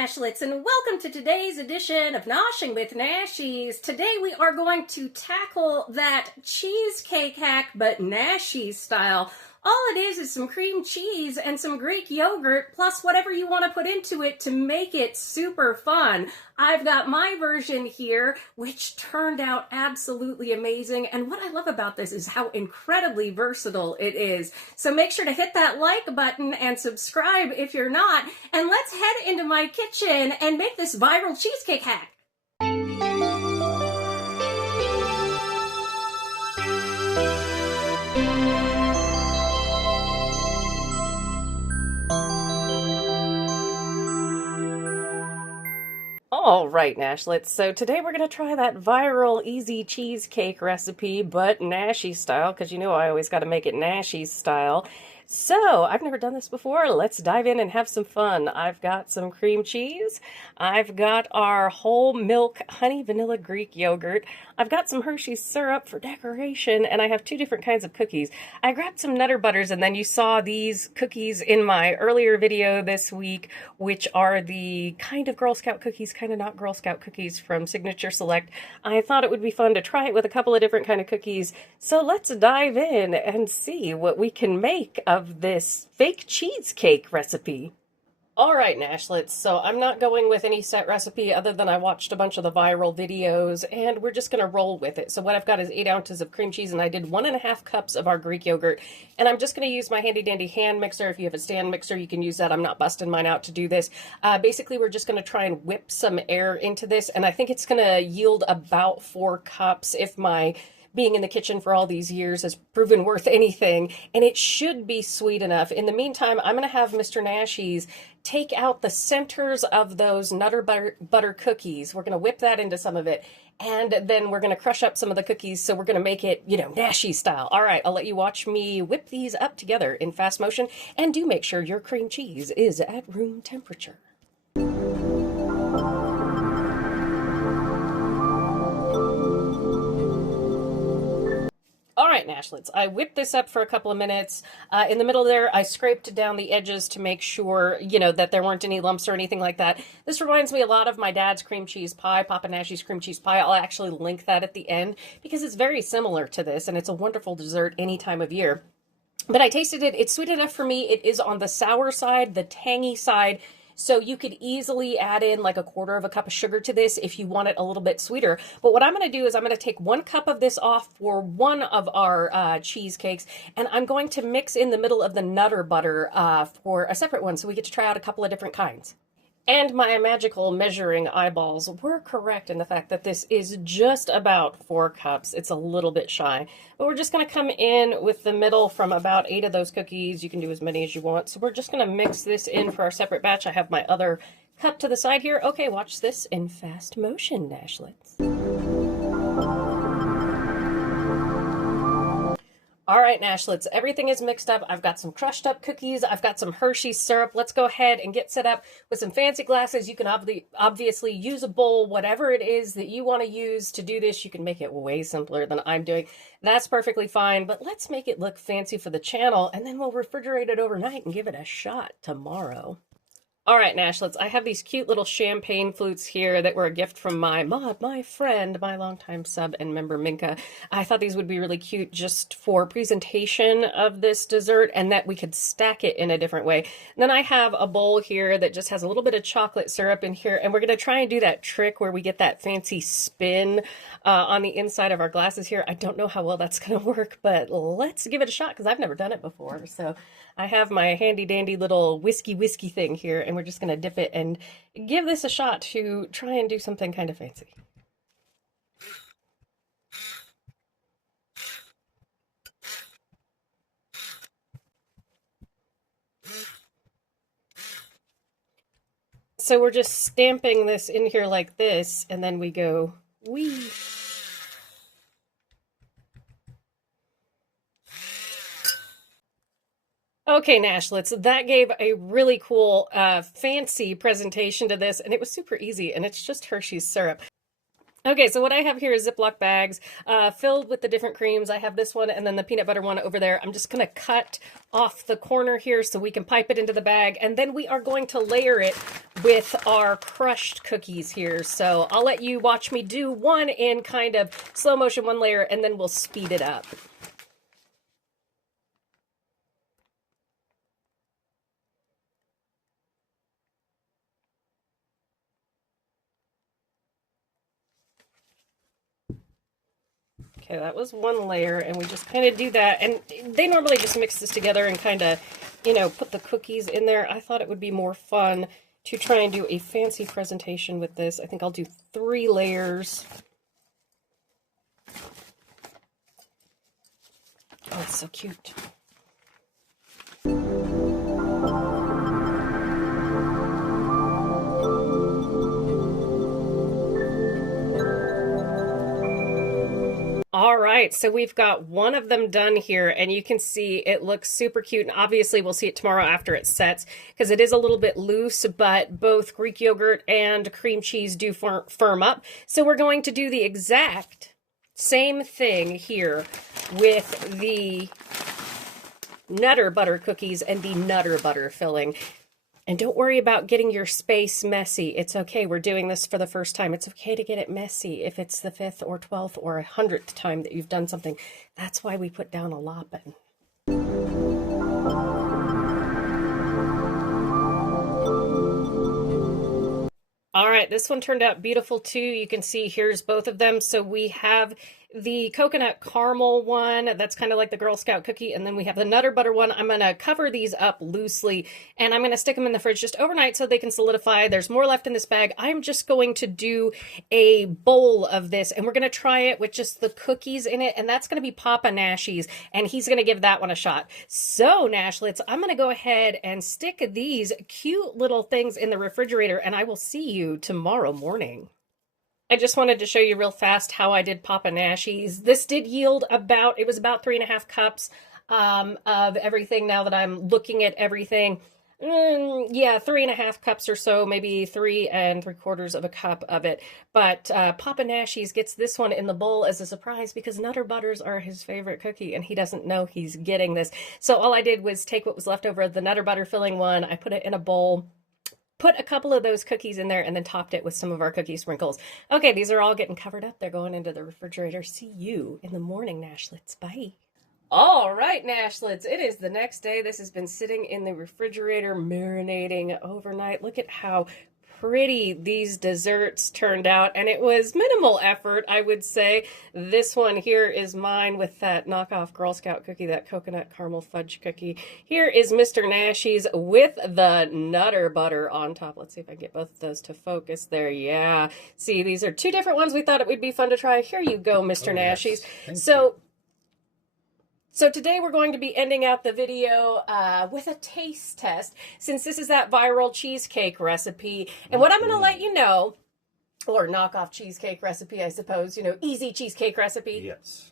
Nashlets, and welcome to today's edition of Noshing with Nashies. Today we are going to tackle that cheesecake hack, but Nashies style. All it is some cream cheese and some Greek yogurt, plus whatever you want to put into it to make it super fun. I've got my version here, which turned out absolutely amazing. And what I love about this is how incredibly versatile it is. So make sure to hit that like button and subscribe if you're not. And let's head into my kitchen and make this viral cheesecake hack. All right, Nashlets, so today we're going to try that viral easy cheesecake recipe, but Nashi style, because you know I always got to make it Nashi style. So, I've never done this before. Let's dive in and have some fun. I've got some cream cheese. I've got our whole milk honey vanilla Greek yogurt. I've got some Hershey's syrup for decoration, and I have two different kinds of cookies. I grabbed some Nutter Butters, and then you saw these cookies in my earlier video this week, which are the kind of Girl Scout cookies, kind of not Girl Scout cookies from Signature Select. I thought it would be fun to try it with a couple of different kind of cookies. So let's dive in and see what we can make of this fake cheesecake recipe. All right, Nashlets, so I'm not going with any set recipe other than I watched a bunch of the viral videos, and we're just going to roll with it. So what I've got is 8 ounces of cream cheese, and I did 1.5 cups of our Greek yogurt, and I'm just going to use my handy-dandy hand mixer. If you have a stand mixer, you can use that. I'm not busting mine out to do this. Basically, we're just going to try and whip some air into this, and I think it's going to yield about 4 cups if my being in the kitchen for all these years has proven worth anything, and it should be sweet enough. In the meantime, I'm going to have Mr. Nashies take out the centers of those Nutter Butter cookies. We're going to whip that into some of it, and then we're going to crush up some of the cookies, so we're going to make it, you know, Nashi style. All right, I'll let you watch me whip these up together in fast motion, and do make sure your cream cheese is at room temperature. All right, Nashlets, I whipped this up for a couple of minutes. In the middle there, I scraped down the edges to make sure, you know, that there weren't any lumps or anything like that. This reminds me a lot of my dad's cream cheese pie, Papa Nashies cream cheese pie. I'll actually link that at the end because it's very similar to this, and it's a wonderful dessert any time of year. But I tasted it. It's sweet enough for me. It is on the sour side, the tangy side. So you could easily add in like 1/4 cup of sugar to this if you want it a little bit sweeter. But what I'm going to do is I'm going to take 1 cup of this off for one of our cheesecakes, and I'm going to mix in the middle of the Nutter Butter for a separate one, so we get to try out a couple of different kinds. And my magical measuring eyeballs were correct in the fact that this is just about 4 cups. It's a little bit shy. But we're just going to come in with the middle from about 8 of those cookies. You can do as many as you want. So we're just going to mix this in for our separate batch. I have my other cup to the side here. Okay, watch this in fast motion, Nashlets. All right, Nashlets, everything is mixed up. I've got some crushed up cookies. I've got some Hershey's syrup. Let's go ahead and get set up with some fancy glasses. You can obviously use a bowl, whatever it is that you want to use to do this. You can make it way simpler than I'm doing. That's perfectly fine, but let's make it look fancy for the channel, and then we'll refrigerate it overnight and give it a shot tomorrow. All right, Nashlets, I have these cute little champagne flutes here that were a gift from my friend, my longtime sub and member, Minka. I thought these would be really cute just for presentation of this dessert, and that we could stack it in a different way. And then I have a bowl here that just has a little bit of chocolate syrup in here, and we're going to try and do that trick where we get that fancy spin on the inside of our glasses here. I don't know how well that's going to work, but let's give it a shot because I've never done it before. So I have my handy-dandy little whiskey thing here, and we're just going to dip it and give this a shot to try and do something kind of fancy. So we're just stamping this in here like this, and then we go, wee. Okay, Nashlets, that gave a really cool, fancy presentation to this, and it was super easy, and it's just Hershey's syrup. Okay, so what I have here is Ziploc bags filled with the different creams. I have this one and then the peanut butter one over there. I'm just going to cut off the corner here so we can pipe it into the bag, and then we are going to layer it with our crushed cookies here. So I'll let you watch me do one in kind of slow motion, one layer, and then we'll speed it up. Okay, that was one layer, and we just kind of do that. And they normally just mix this together and kind of, you know, put the cookies in there. I thought it would be more fun to try and do a fancy presentation with this. I think I'll do 3 layers. Oh, it's so cute. All right, so we've got one of them done here, and you can see it looks super cute, and obviously we'll see it tomorrow after it sets, because it is a little bit loose, but both Greek yogurt and cream cheese do firm up. So we're going to do the exact same thing here with the Nutter Butter cookies and the Nutter Butter filling. And don't worry about getting your space messy. It's okay. We're doing this for the first time. It's okay to get it messy if it's the 5th or 12th or 100th time that you've done something. That's why we put down a lopping. All right, this one turned out beautiful too. You can see here's both of them. So we have the coconut caramel one, that's kind of like the Girl Scout cookie, and then we have the Nutter Butter one. I'm going to cover these up loosely, and I'm going to stick them in the fridge just overnight so they can solidify. There's more left in this bag. I'm just going to do a bowl of this, and we're going to try it with just the cookies in it, and that's going to be Papa Nashies, and he's going to give that one a shot. So, Nashlets, I'm going to go ahead and stick these cute little things in the refrigerator, and I will see you tomorrow morning. I just wanted to show you real fast how I did Papa Nashies. This did yield about, it was about 3.5 cups of everything now that I'm looking at everything. Yeah, 3.5 cups or so, maybe 3 3/4 of a cup of it. But Papa Nashies gets this one in the bowl as a surprise because Nutter Butters are his favorite cookie and he doesn't know he's getting this. So all I did was take what was left over of the Nutter Butter filling one, I put it in a bowl, put a couple of those cookies in there, and then topped it with some of our cookie sprinkles. Okay, these are all getting covered up. They're going into the refrigerator. See you in the morning, Nashlets. Bye. All right, Nashlets, it is the next day. This has been sitting in the refrigerator, marinating overnight. Look at how pretty these desserts turned out, and it was minimal effort, I would say. This one here is mine with that knockoff Girl Scout cookie, that coconut caramel fudge cookie. Here is Mr. Nashies with the Nutter Butter on top. Let's see if I can get both of those to focus there. Yeah. See, these are 2 different ones we thought it would be fun to try. Here you go, Mr. Nashies. Yes. So today we're going to be ending out the video with a taste test, since this is that viral cheesecake recipe. And what I'm going to let you know, or knockoff cheesecake recipe, I suppose, you know, easy cheesecake recipe. Yes.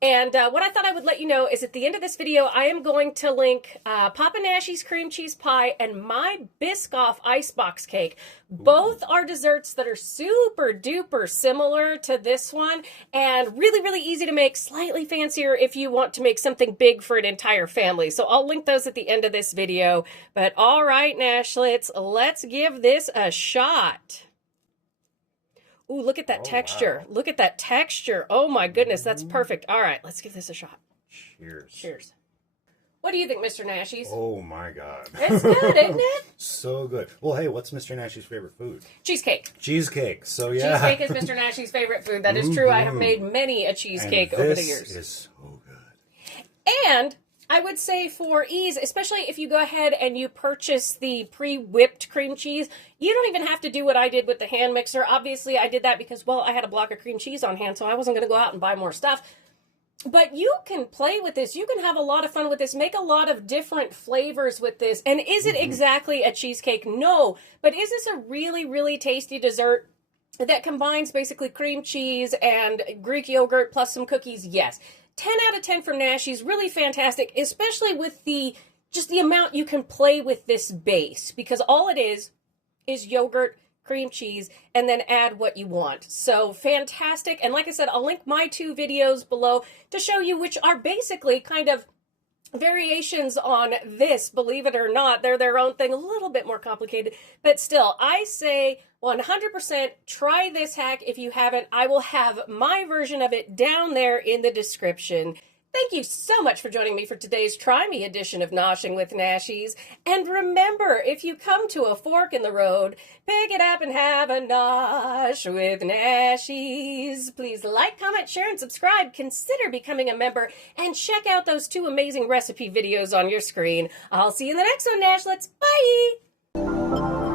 And what I thought I would let you know is at the end of this video, I am going to link Papa Nashies cream cheese pie and my Biscoff icebox cake. Both are desserts that are super duper similar to this one and really, really easy to make, slightly fancier if you want to make something big for an entire family. So I'll link those at the end of this video. But all right, Nashlets, let's give this a shot. Ooh, look at that texture. Wow. Look at that texture. Oh my goodness, that's perfect. All right, let's give this a shot. Cheers. Cheers. What do you think, Mr. Nashies? Oh my God. It's good, isn't it? So good. Well, hey, what's Mr. Nashies' favorite food? Cheesecake. Cheesecake. So yeah. Cheesecake is Mr. Nashies' favorite food. That is true. I have made many a cheesecake over the years. This is so good. And I would say for ease, especially if you go ahead and you purchase the pre-whipped cream cheese, you don't even have to do what I did with the hand mixer. Obviously, I did that because, well, I had a block of cream cheese on hand, so I wasn't going to go out and buy more stuff. But you can play with this. You can have a lot of fun with this. Make a lot of different flavors with this. And is it exactly a cheesecake? No. But is this a really, really tasty dessert that combines basically cream cheese and Greek yogurt plus some cookies? Yes. 10 out of 10 from Nashies, really fantastic, especially with just the amount you can play with this base, because all it is yogurt, cream cheese, and then add what you want. So fantastic. And like I said, I'll link my 2 videos below to show you, which are basically kind of variations on this, believe it or not. They're their own thing, a little bit more complicated, but still, I say 100% try this hack. If you haven't, I will have my version of it down there in the description. Thank you so much for joining me for today's Try Me edition of Noshing with Nashies. And remember, if you come to a fork in the road, pick it up and have a Nosh with Nashies. Please like, comment, share, and subscribe. Consider becoming a member and check out those 2 amazing recipe videos on your screen. I'll see you in the next one, Nashlets. Bye!